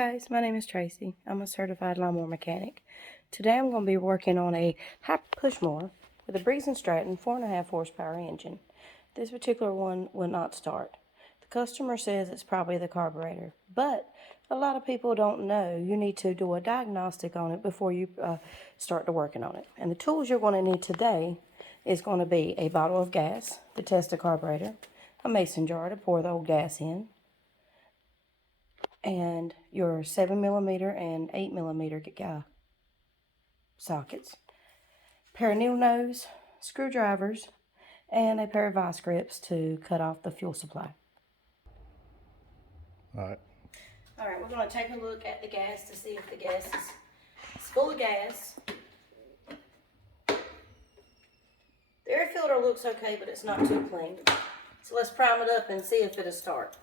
Guys, my name is Tracy. I'm a certified lawnmower mechanic. Today I'm going to be working on a push mower with a Briggs Engine 4.5 horsepower engine. This particular one will not start. The customer says it's probably the carburetor, but a lot of people don't know you need to do a diagnostic on it before you start to working on it. And the tools you're going to need today is going to be a bottle of gas to test the carburetor, a mason jar to pour the old gas in, and your 7mm and 8mm sockets, pair of needle nose, screwdrivers, and a pair of vice grips to cut off the fuel supply. Alright, we're going to take a look at the gas to see if the gas is full of gas. The air filter looks okay, but it's not too clean. So let's prime it up and see if it'll start.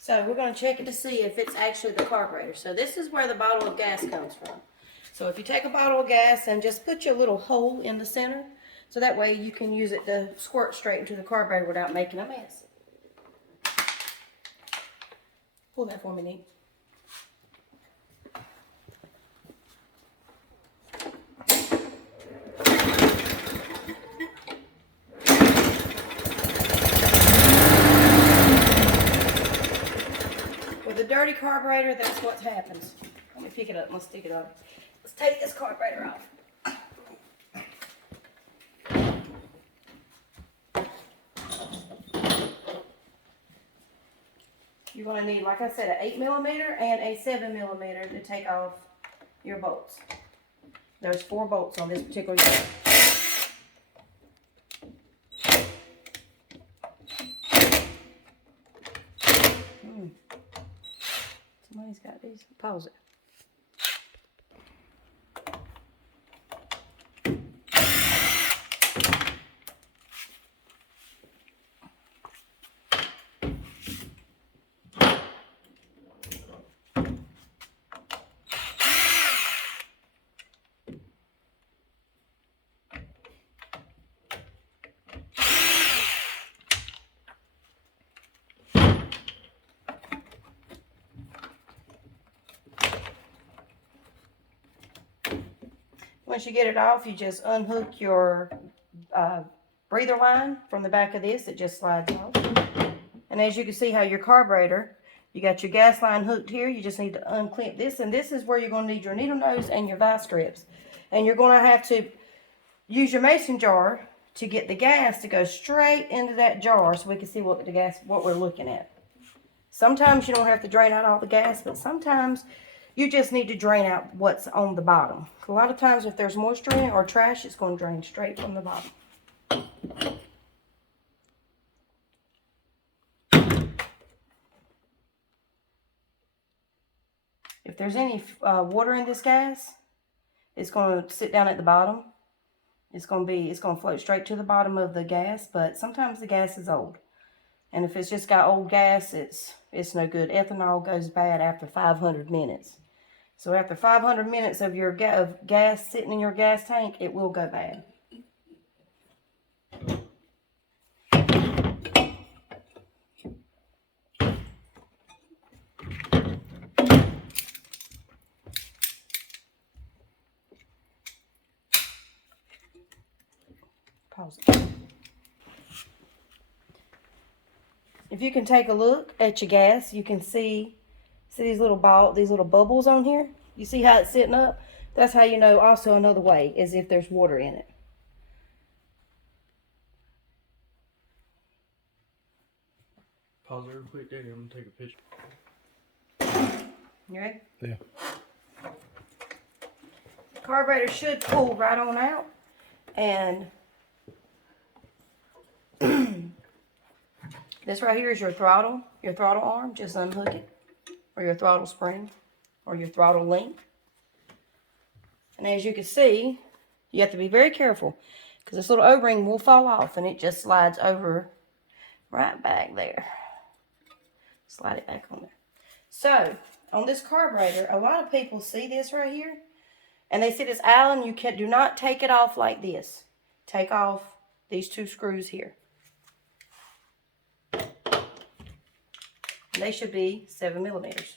So we're going to check it to see if it's actually the carburetor. So this is where the bottle of gas comes from. So if you take a bottle of gas and just put your little hole in the center, so that way you can use it to squirt straight into the carburetor without making a mess. Pull that for me, Nick. With a dirty carburetor, that's what happens. Let me pick it up and let's stick it up. Let's take this carburetor off. You're going to need, like I said, an 8mm and a 7mm to take off your bolts. There's 4 bolts on this particular unit. Somebody's got these. Pause it. Once you get it off, you just unhook your breather line from the back of this. It just slides off. And as you can see how your carburetor, you got your gas line hooked here. You just need to unclip this. And this is where you're going to need your needle nose and your vice grips. And you're going to have to use your mason jar to get the gas to go straight into that jar so we can see what we're looking at. Sometimes you don't have to drain out all the gas, but sometimes you just need to drain out what's on the bottom. A lot of times if there's moisture in it or trash, it's going to drain straight from the bottom. If there's any water in this gas, it's going to sit down at the bottom. It's going to float straight to the bottom of the gas, but sometimes the gas is old. And if it's just got old gas, it's no good. Ethanol goes bad after 500 minutes. So after 500 minutes of your gas sitting in your gas tank, it will go bad. Pause it. If you can take a look at your gas, you can see these little bubbles on here. You see how it's sitting up? That's how you know. Also, another way is if there's water in it. Pause it real quick, Daddy. I'm gonna take a picture. You ready? Yeah. The carburetor should pull right on out, and this right here is your throttle arm. Just unhook it, or your throttle spring, or your throttle link. And as you can see, you have to be very careful because this little O-ring will fall off and it just slides over right back there. Slide it back on there. So on this carburetor, a lot of people see this right here And they said it's Allen, you do not take it off like this. Take off these 2 screws here. They should be 7 millimeters.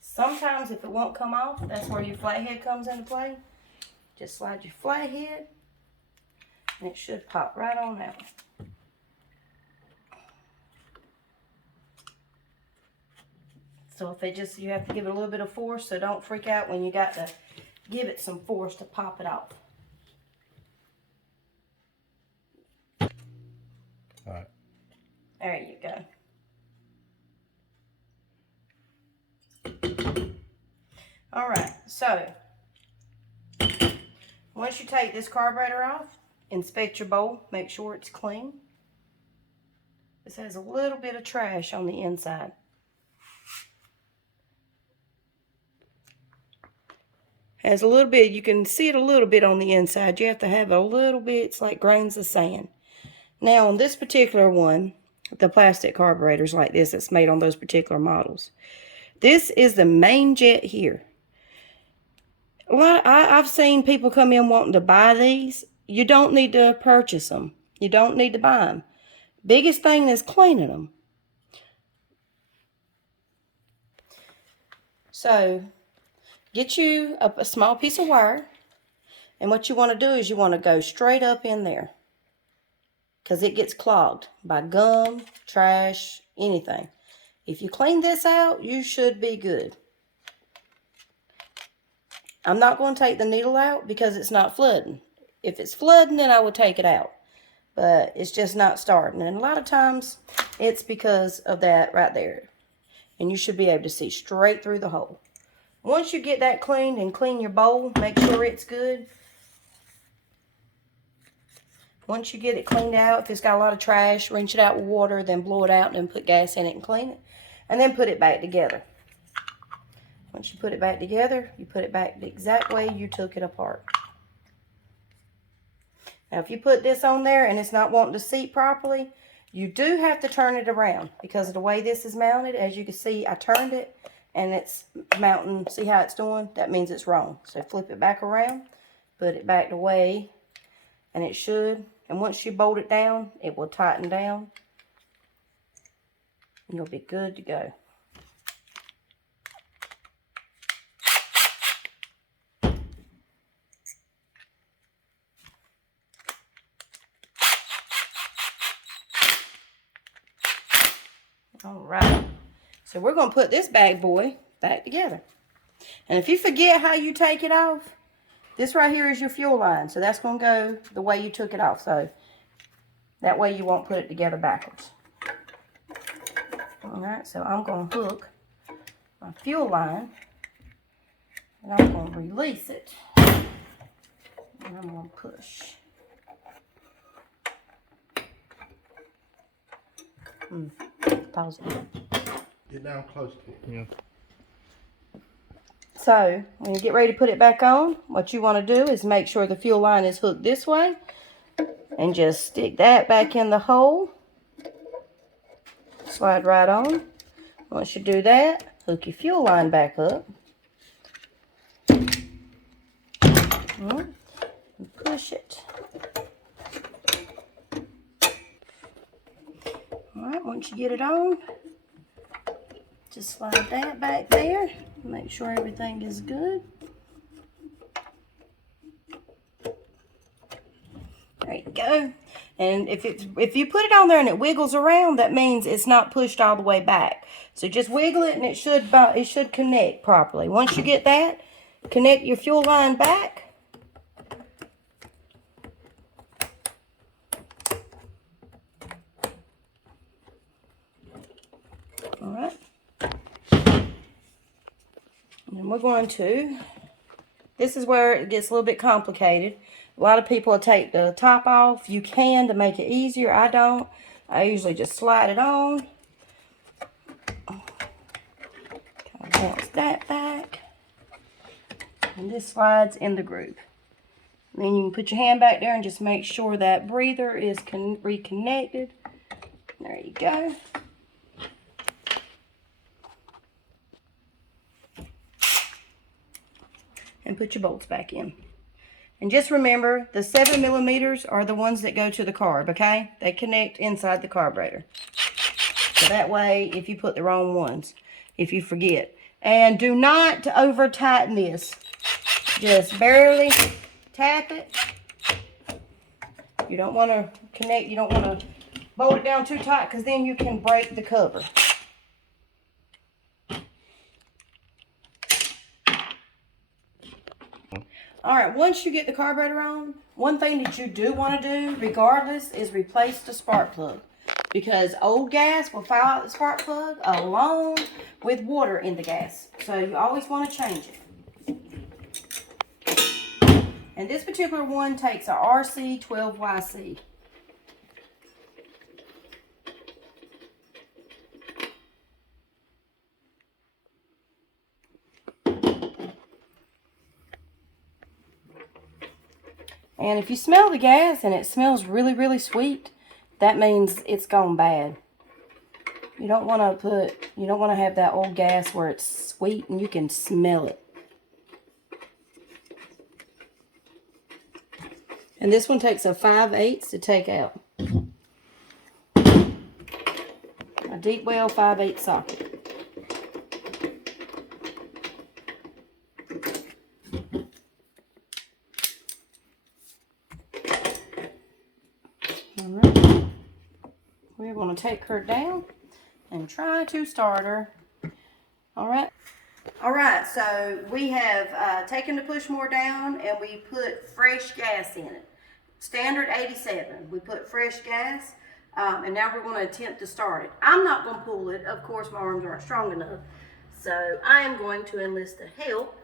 Sometimes if it won't come off, that's where your flathead comes into play. Just slide your flathead and it should pop right on out. So if you have to give it a little bit of force, so don't freak out when you got to give it some force to pop it off. All right. There you go. All right, so once you take this carburetor off, inspect your bowl, make sure it's clean. This has a little bit of trash on the inside. Has a little bit, you can see it a little bit on the inside. You have to have a little bit, it's like grains of sand. Now on this particular one, the plastic carburetors like this, it's made on those particular models. This is the main jet here. I've seen people come in wanting to buy these. You don't need to purchase them. You don't need to buy them. Biggest thing is cleaning them. So, get you a small piece of wire. And what you want to do is you want to go straight up in there. Because it gets clogged by gum, trash, anything. If you clean this out, you should be good. I'm not going to take the needle out because it's not flooding. If it's flooding, then I would take it out. But it's just not starting. And a lot of times, it's because of that right there. And you should be able to see straight through the hole. Once you get that cleaned and clean your bowl, make sure it's good. Once you get it cleaned out, if it's got a lot of trash, rinse it out with water, then blow it out and then put gas in it and clean it. And then put it back together. Once you put it back together, you put it back the exact way you took it apart. Now, if you put this on there and it's not wanting to seat properly, you do have to turn it around because of the way this is mounted. As you can see, I turned it and it's mounting. See how it's doing? That means it's wrong. So flip it back around, put it back the way, and it should. And once you bolt it down, it will tighten down. And you'll be good to go. All right, so we're going to put this bad boy back together. And if you forget how you take it off, this right here is your fuel line. So that's going to go the way you took it off. So that way you won't put it together backwards. All right, so I'm going to hook my fuel line. And I'm going to release it. And I'm going to push. Pause it. Get down close to it. Yeah. So, when you get ready to put it back on, what you want to do is make sure the fuel line is hooked this way. And just stick that back in the hole. Slide right on. Once you do that, hook your fuel line back up. And push it. Alright, once you get it on, just slide that back there. Make sure everything is good. There you go. And if you put it on there and it wiggles around, that means it's not pushed all the way back. So just wiggle it and it should connect properly. Once you get that, connect your fuel line back. All right. And we're going to, this is where it gets a little bit complicated. A lot of people will take the top off. You can to make it easier. I don't. I usually just slide it on. Kind of bounce that back. And this slides in the groove. And then you can put your hand back there and just make sure that breather is reconnected. There you go. and put your bolts back in. And just remember, the 7mm are the ones that go to the carb, okay? They connect inside the carburetor. So that way, if you put the wrong ones, if you forget. And do not over tighten this. Just barely tap it. You don't want to connect, you don't want to bolt it down too tight because then you can break the cover. Alright, once you get the carburetor on, one thing that you do want to do, regardless, is replace the spark plug. Because old gas will foul out the spark plug along with water in the gas. So you always want to change it. And this particular one takes a RC12YC. And if you smell the gas and it smells really, really sweet, that means it's gone bad. You don't want to have that old gas where it's sweet and you can smell it. And this one takes a 5/8 to take out. A deep well 5/8 socket. Alright. We're going to take her down and try to start her. Alright. Alright, so we have taken the push more down and we put fresh gas in it. Standard 87. We put fresh gas and now we're going to attempt to start it. I'm not going to pull it. Of course, my arms aren't strong enough. So I am going to enlist the help